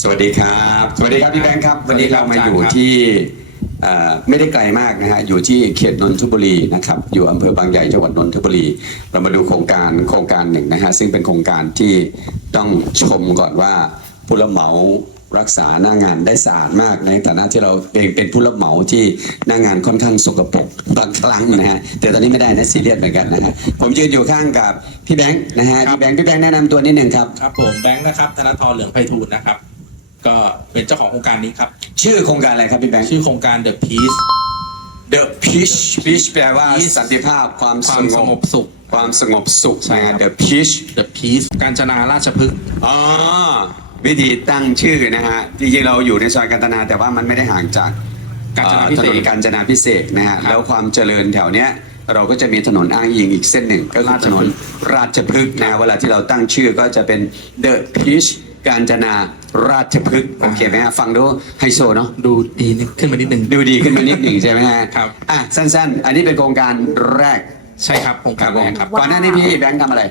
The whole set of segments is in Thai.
สวัสดีครับ สวัสดีครับพี่แบงค์ครับ วันนี้เรามาอยู่ที่เอ่อไม่ได้ไกลมากนะฮะ อยู่ที่เขตนนทบุรีนะครับ อยู่อำเภอบางใหญ่จังหวัดนนทบุรี เรามาดูโครงการโครงการหนึ่งนะฮะ ซึ่งเป็นโครงการที่ต้องชมก่อนว่าผู้รับเหมารักษาหน้างานได้สะอาดมากในฐานะที่เราเองเป็นผู้รับเหมาที่หน้างานค่อนข้างสกปรกบางครั้งนะฮะแต่ตอนนี้ไม่ได้นะซีเรียสเหมือนกันนะฮะผมยืนอยู่ข้างกับพี่แบงค์นะฮะครับพี่แบงค์พี่แบงค์แนะนำตัวนิดหนึ่งครับครับผมแบงค์นะครับธนทรเหลืองไพฑูรย์นะครับ ก็เป็นเจ้าของโครงการนี้ครับ ชื่อโครงการอะไรครับพี่แบงค์ชื่อโครงการ The Peace The Peace Peace แปลว่าสันติภาพความคสวามงสงบบสุข ความสงบสุขใช่นะครัฮะ บ The Peace The Peace การจนาราชพฤกษ์อ๋อวิธีตั้งชื่อนะฮะจริงๆเราอยู่ในซอยกันตนา แต่ว่ามันไม่ได้ห่างจากกาญจนาเอ่อพิถเศนนษกกาญจนาพิเศษกนะฮะครับแล้วความเจริญแถวเนี้ยเราก็จะมีถนนอ้างอิงอีกเส้นหนึ่ง ก็คือถนนราชพฤกษ์นะเวลาที่เราตั้งชื่อก็จะเป็น The Peace กาญจนา ราชพฤกษ์โอเคไหมฮะฟังดูไฮโซเนาะดูดีนิดขึ้นมานิดนึงดูดีขึ้นมานิดหนึ่งใช่ไหมฮะครับ อะสั้น ๆ อันนี้เป็นโครงการแรกใช่ครับโครงการแรกครับ ก่อนหน้านี้พี่แบงค์ทำอะไร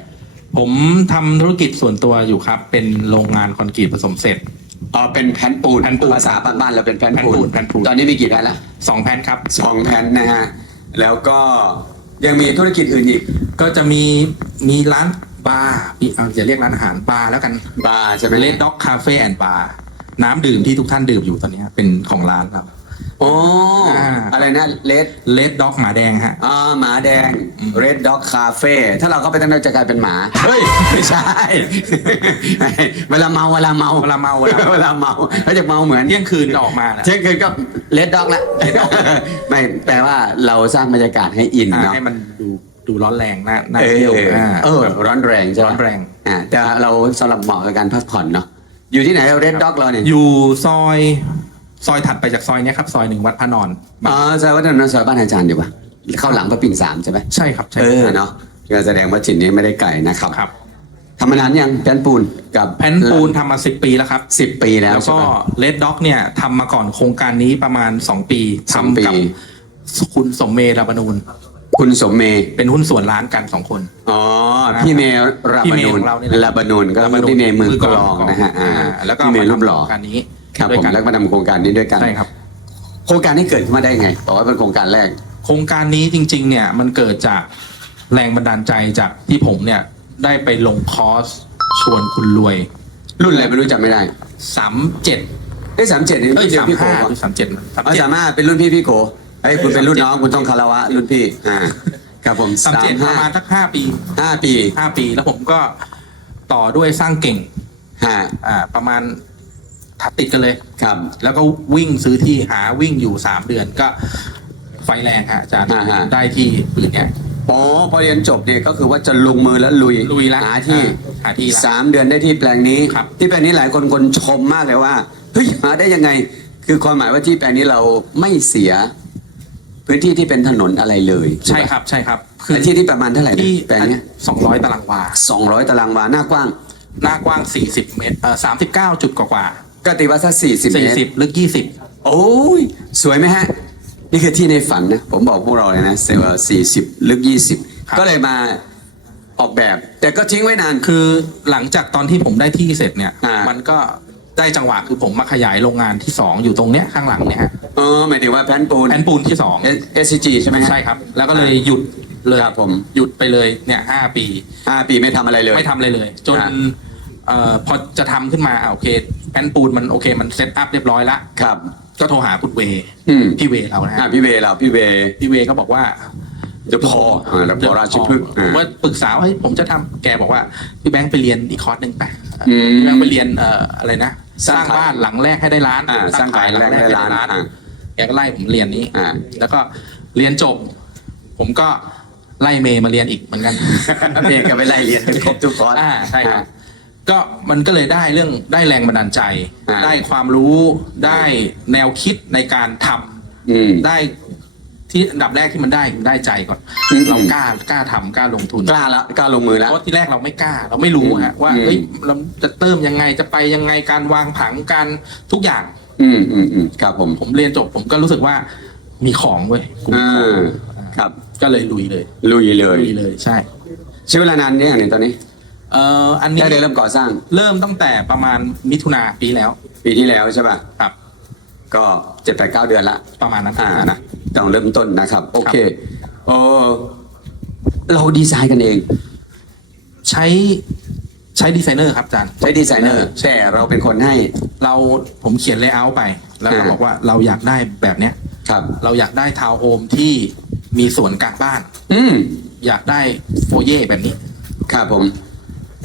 ผมทำธุรกิจส่วนตัวอยู่ครับ เป็นโรงงานคอนกรีตผสมเสร็จ อ๋อเป็นแผ่นปูนแผ่นปูนภาษาบ้านๆเราเป็นแผ่นปูนแผ่นปูน ตอนนี้มีกี่แผ่นละสองแผ่นครับ สองแผ่นนะฮะแล้วก็ยังมีธุรกิจอื่นอีก ก็จะมีมีร้าน บาร์พี่เอาอย่าเรียกร้านอาหารบาร์แล้วกันบาร์ใช่ไหมเลดด็อกคาเฟ่แอนด์บาร์น้ำดื่มที่ทุกท่านดื่มอยู่ตอนนี้เป็นของร้านครับ โอ้อ่าอะไรนะเลดเลดด็อกหมาแดงฮะอ่าหมาแดง Red Dog Cafe ถ้าเราเข้าไปตั้งแต่จะกลายเป็นหมาเฮ้ยไม่ใช่ เวลาเมาเวลาเมาเวลาเมาเวลาเมาเวลาเมาเขาจะเมาเหมือนเที่ยงคืนจะออกมานะเที่ยงคืนก็เลดด็อกละ Red Dog ไม่แปลว่าเราสร้างบรรยากาศให้อินอ่าเนาะให้มัน ดูดูร้อนแรงน่าน่าเอเที่ยวออ่าเออร้อนแรงใช่ไหมร้อนแรงอ่าแต่เราสำหรับเหมาะกับการพักผ่อนเนาะอยู่ที่ไหนเรดด็อกเราเนี่ยอยู่ซอยซอยถัดไปจากซอยเนี้ยครับ ซอยหนึ่งวัดพระนอนอ๋อซอยวัฒนซอยบ้านอาจารย์ดีกว่าเข้าหลังพระปิ่นสามใช่ไหมใช่ครับใช่เออเนาะก็แสดงว่าจิตนี้ไม่ได้ไกลนะครับครับทำมานานยังแผ่นปูนกับแผ่นปูนทำมาสิบปีแล้วครับสิบปีแล้วแล้วใช่ก็ไหมเลดด็อกเนี่ยทำมาก่อนโครงการนี้ประมาณสองปีสองปีทำกับคุณสมเมย์ราบานูน คุณสมเมย์เป็นหุ้นส่วนร้านกันสองคน อ๋อ พี่เมย์ราพี่บาเมย์นูขนองเราเนี่ยนะลาบานูนก็คือพี่เมย์มือกลองนะฮะอ่าแล้วก็พี่เมย์ารูปหล่อทำโครงการนี้ครับด้วยผมกันแล้วก็มาทำโครงการนี้ด้วยกัน ใช่ครับ โครงการนี้เกิดขึ้นมาได้ไงบอกว่าเป็นโครงการแรก โครงการนี้จริง ๆ เนี่ยมันเกิดจากแรงบันดาลใจจากที่ผมเนี่ยได้ไปลงคอร์สชวนคุณรวยรุ่นอะไรไม่รู้จำไม่ได้สามเจ็ดเอ้สามเจ็ดนี่เอ้ยเจอสามพี่โกห้าเหรอสามเจ็ดสามอ๋อเจ็ดสามารถเป็นรุ่นพี่พี่โก เอ้ยคุณเป็นรุ่นน้องคุณต้องคารวะรุ่นพี่อ่าครับผมสามเจ็ดประมาณสักห้าปีห้าปีห้าปี แล้วผมก็ต่อด้วยสร้างเก่ง ห้าอ่า ประมาณถัดติดกันเลย ครับ แล้วก็วิ่งซื้อที่หาวิ่งอยู่สามเดือนก็ไฟแรงฮะอาจารย์อ่าฮะ ได้ที่ปืนเนี่ยอ๋อพอเรียนจบเนี่ยก็คือว่าจะลงมือแล้วลุยลุยละหาที่อ่าหาที่ละ สามเดือนได้ที่แปลงนี้ ครับ ที่แปลงนี้หลายคนคนชมมากเลยว่าเฮ้ยหาได้ยังไง คือความหมายว่าที่แปลงนี้เราไม่เสีย พื้นที่ที่เป็นถนนอะไรเลยใช่ครับใช่ครับคือที่ที่ประมาณเท่าไหร่นะที่แปลงเนี้ยสองร้อยตารางวาสองร้อยตารางวาหน้ากว้าง หน้ากว้าง 40 เมตรเอ่อ39จุดกว่าก็ตีว่าสักสี่สิบๆเมตร40ลึก20โอ้ย สวยไหมฮะ นี่คือที่ในฝันนะ ผมบอกพวกเราเลยนะเซลล์สี่สิบลึกยี่สิบครับก็เลยมาออกแบบ แต่ก็ทิ้งไว้นาน คือหลังจากตอนที่ผมได้ที่เสร็จเนี่ย อ่ามั มันก็ ได้จังหวะคือผมมาขยายโรงงานที่2อยู่ตรงเนี้ยข้างหลังเนี่ยฮะเออหมายถึงว่าแผ่นปูน แอนปูนที่ S C G ใช่ไหม2ฮะ ใช่ครับ แล้วก็เลยหยุดเลยครับผม หยุดไปเลยเนี่ยห้าปี ห้าปีไม่ทำอะไรเลย ไม่ทำอะไรเลย จนอ่า เอ่อพอจะทำขึ้นมาอะโอเคแอนปูนมันโอเคมันเซตอัพเรียบร้อยละครับ ก็โทรหาคุณเวย์อืม พี่เวย์เรานะอ่าฮะพี่เวเราพี่เว พี่เวย์ก็บอกว่า เดอะพออ่าเดอะพอราชพฤกษ์ผอ่ามว่า ปรึกษาว่าเฮ้ยผมจะทำแกบอกว่าพี่แบงค์ไปเรียนอีกคอร์สหนึ่งไปอืมพี่แบงค์ไปเรียนเอ่ออะไรนะสสร้าร้างงบ้านหลังแรกให้ได้ล้านอ่าสร้างขายหลังแรกให้ได้ล้านหลังแรกให้ได้อ่าแกก็ไล่ผมเรียนนี้อ่า แล้วก็เรียนจบ ผมก็ไล่เมย์มาเรียนอีกเหมือนกัน เด็กก็ไปไล่เรียนกันครบทุกคอร์ส อ่าใช่ครับก็มันก็เลยได้เรื่องได้แรงบันดาลใจ อ่า ได้ความรู้ได้แนวคิดในการทำอืม ได้ ที่อันดับแรกที่มันได้คือได้ใจก่อนอืมเรากล้ากล้าทำกล้าลงทุน กล้าแล้วกล้าลงมือเพแล้วราะว่าที่แรกเราไม่กล้าเราไม่รู้ฮะว่าอืม เฮ้ยเราจะเติมยังไงจะไปยังไงการวางผังการทุกอย่าง อืมอืมอืมครับผมผมเรียนจบผมก็รู้สึกว่ามีของเว้ยกูอ่มีของาครับ ก็เลยลุยเลยลุยเลยลุยเลยใช่ ใช้เวลานานเนี่ยงเนี่ยตอนนี้เอ่ออันนี้ได้เริ่มก่อสร้างเริ่มตั้งแต่ประมาณมิถุนาปีแล้วปีที่แล้วใช่ป่ะ ครับ ก็เจ็ดแปดเก้าเดือนละ ประมาณนั้นอ่านะ ต้องเริ่มต้นนะครับ โอเคเออเราดีไซน์กันเอง ใช้ใช้ดีไซเนอร์ครับอาจารย์ใช้ดีไซเนอร์แต่เราเป็นคนให้ เราผมเขียนเลเยอร์ไป แล้วก็อ่าบอกว่าเราอยากได้แบบเนี้ยครับ เราอยากได้ทาวน์โฮมที่มีสวนกลางบ้าน อืมอยากได้โฟเย่แบบนี้ ครับผม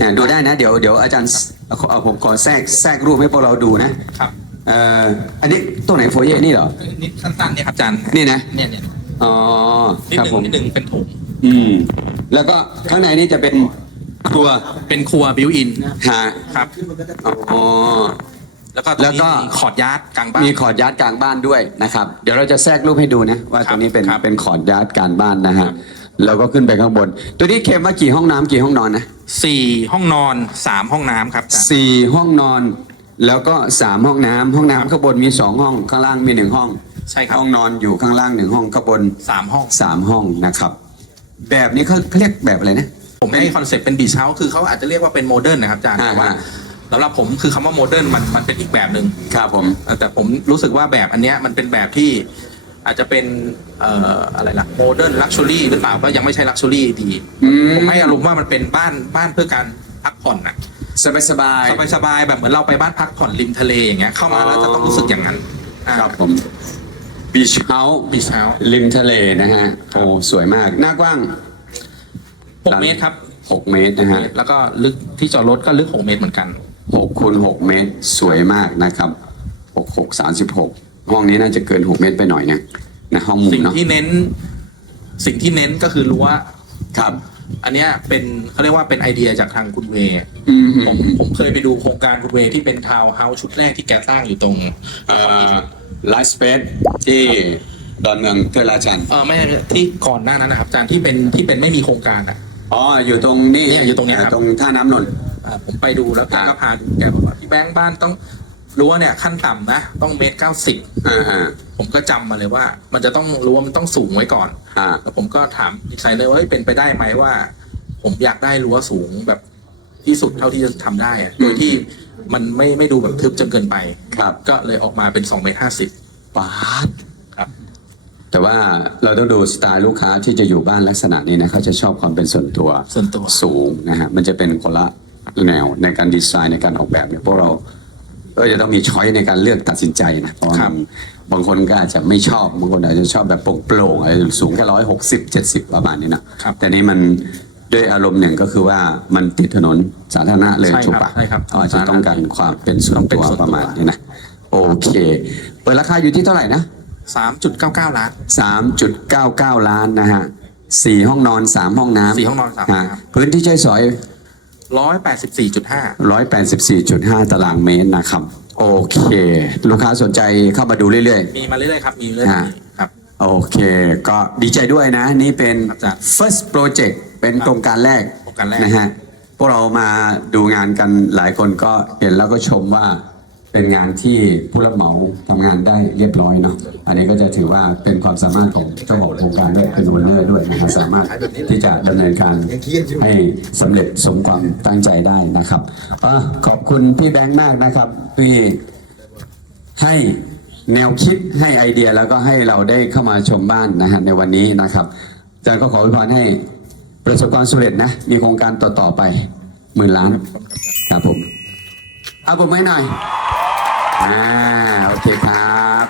อ่าดูได้นะ เดี๋ยวเดี๋ยวอาจารย์เอาเอาผมขอแทรกแทรกรูปให้พวกเราดูนะครับ เอ่ออันนี้ตรงไหนโฟเย่นี่เหรอ นิดสั้นๆเนี่ยครับอาจารย์นี่นะ เนี่ยเนี่ยอ๋อ นิดครับหนึ่ผงม นิดหนึ่งเป็นโถงอืม แล้วก็ข้างในนี่จะเป็นครัวเป็นครัวบิวอินฮะครับ อ๋อ แล้วก็ตรงแล้วก็นี้มีคอร์ดยาร์ดกลางบ้าน มีขอดยาร์ดกลางบ้านด้วยนะครับ เดี๋ยวเราจะแทรกรูปให้ดูนะ ว่าครับตรงนี้เป็นครับเป็นขอดยาร์ดกลางบ้านนะฮะแล้วก็ขึ้นไปข้างบน ตัวนี้เคมว่ากี่ห้องน้ำกี่ห้องนอนนะสี่ห้องนอนสามห้องน้ำครับอาจารย์สี่ห้องนอน แล้วก็สามห้องน้ำห้องน้ำข้างบนมีสองห้อง ข้างล่างมีหนึ่งห้องใช่ครับ ห้องนอนอยู่ข้างล่างหนึ่งห้องข้างบนสามห้อง สามห้องนะครับ แบบนี้เขาเขาเรียกแบบอะไรนะ ผมให้คอนเซ็ปต์เป็นบีชเฮาส์คือเขาอาจจะเรียกว่าเป็นโมเดิร์นนะครับอาจารย์อ่า แต่ว่าอ่าสำหรับผมคือคำว่าโมเดิร์นมันมันเป็นอีกแบบหนึ่งครับผมแต่ผมรู้สึกว่าแบบอันเนี้ยมันเป็นแบบที่อาจจะเป็นเอ่ออะไรล่ะโมเดิร์นลักชัวรี่หรือเปล่าก็ยังไม่ใช่ลักชัวรี่ดี อืม ผมให้อารมณ์ว่ามันเป็นบ้านบ้านเพื่อการพักผ่อนนะ สบายสบายสบาย สบายๆแบบเหมือนเราไปบ้านพักผ่อนริมทะเลอย่างเงี้ยเข้ามาแล้วจะต้องรู้สึกอย่างนั้นครับผมบีชเฮาส์บีชเฮาส์ริมทะเลนะฮะโอ้สวยมาก หน้ากว้าง หกเมตรครับ6 เมตรนะฮะแล้วก็ลึกที่จอดรถก็ลึกหกเมตรเหมือนกัน 6คูณ6เมตรสวยมากนะครับ6 6 36 ห้องนี้น่าจะเกิน 6 เมตรไปหน่อยนะนะห้องมุมสิ่งเนาะที่เน้น สิ่งที่เน้นก็คือรั้วครับ อันเนี้ยเป็นเขาเรียกว่าเป็นไอเดียจากทางคุณเวย์ อืมผมผมเคยไปดูโครงการคุณเวย์ที่เป็นทาวน์เฮาส์ชุดแรกที่แกสร้างอยู่ตรงไลฟ์สเปซที่ดอนเมืองเทอราชัน เออไม่ใช่ที่ก่อนหน้านั้นนะครับอาจารย์ที่เป็นที่เป็นไม่มีโครงการอะ อ๋อ อยู่ตรงนี้เนี่ยอยู่ตรงเนี้ยครับ ตรงท่าน้ำนนท์ อ่าผมไปดูแล้วแกอ่าก็พาดูแกบอกว่าพี่แบงค์บ้านต้องรั้วเนี่ยขั้นต่ำนะ ต้องเมตรเก้าสิบอ่าฮะผมก็จำมาเลยว่า มันจะต้องรั้วมันต้องสูงไว้ก่อน อ่า แล้วผมก็ถามดีไซเนอร์ว่าเฮ้ยเป็นไปได้ไหมว่า ผมอยากได้รั้วสูงแบบ ที่สุดเท่าที่จะทำได้อะโดยที่มันไม่ไม่ดูแบบทึบจนเกินไป ครับ ก็เลยออกมาเป็น2เมตรห้าสิบ ปาดครับ แต่ว่าเราต้องดูสไตล์ลูกค้าที่จะอยู่บ้านลักษณะนี้นะเขาจะชอบความเป็นส่วนตัว ส่วนตัว สูงนะฮะ มันจะเป็นคนละแนวในการดีไซน์ในการออกแบบเนี่ยพวกเราก็จะต้องมีช้อยในการเลือกตัดสินใจนะเพราะว่าครับมันบางคนก็อาจจะไม่ชอบบางคนอาจจะชอบแบบโปร่งๆอะไรสูงแค่ร้อยหกสิบเจ็ดสิบประมาณนี้นะครับ แต่นี้มัน ด้วยอารมณ์หนึ่งก็คือว่ามันติดถนนสาธารณะเลยใช่ครับถูกปะใช่ครับเขาอาจจะต้องการความเป็นส่วนต้องเป็นตัวส่วนตัว ประมาณนี้นะโอเค เปิดราคาอยู่ที่เท่าไหร่นะ สามจุดเก้าเก้าล้าน 3.99 ล้านนะฮะสี่ห้องนอนสามห้องน้ำสี่ห้องนอนสามห้องน้ำ ฮะพื้นที่ใช้สอย ร้อยแปดสิบสี่จุดห้า 184.5 ตารางเมตรนะครับ โอเค ลูกค้าสนใจเข้ามาดูเรื่อย มีมาเรื่อยๆครับ มีเรื่อยฮะๆครับ ๆ โอเค ก็ดีใจด้วยนะ นี่เป็น อาจารย์ first project เป็นโครงการแรกโครงการแรก นะฮะพวกเรามาดูงานกันหลายคนก็เห็นแล้วก็ชมว่าเป็นงานที่ผู้รับเหมาทำงานได้เรียบร้อยเนาะอันนี้ก็จะถือว่าเป็นความสามารถของเจ้าของโครงการด้วยเป็นโอนเนอร์ด้วยนะครับสามารถที่จะดำเนินการให้สำเร็จสมความตั้งใจได้นะครับอะขอบคุณพี่แบงค์มากนะครับที่ ให้แนวคิดให้ไอเดียแล้วก็ให้เราได้เข้ามาชมบ้านนะฮะในวันนี้นะครับอาจารย์ก็ขออวยพรให้ ประสบความสำเร็จนะ มีโครงการต่อ ๆ ไปหมื่นล้านครับผม เอาผมไว้หน่อย อ่า โอเคครับ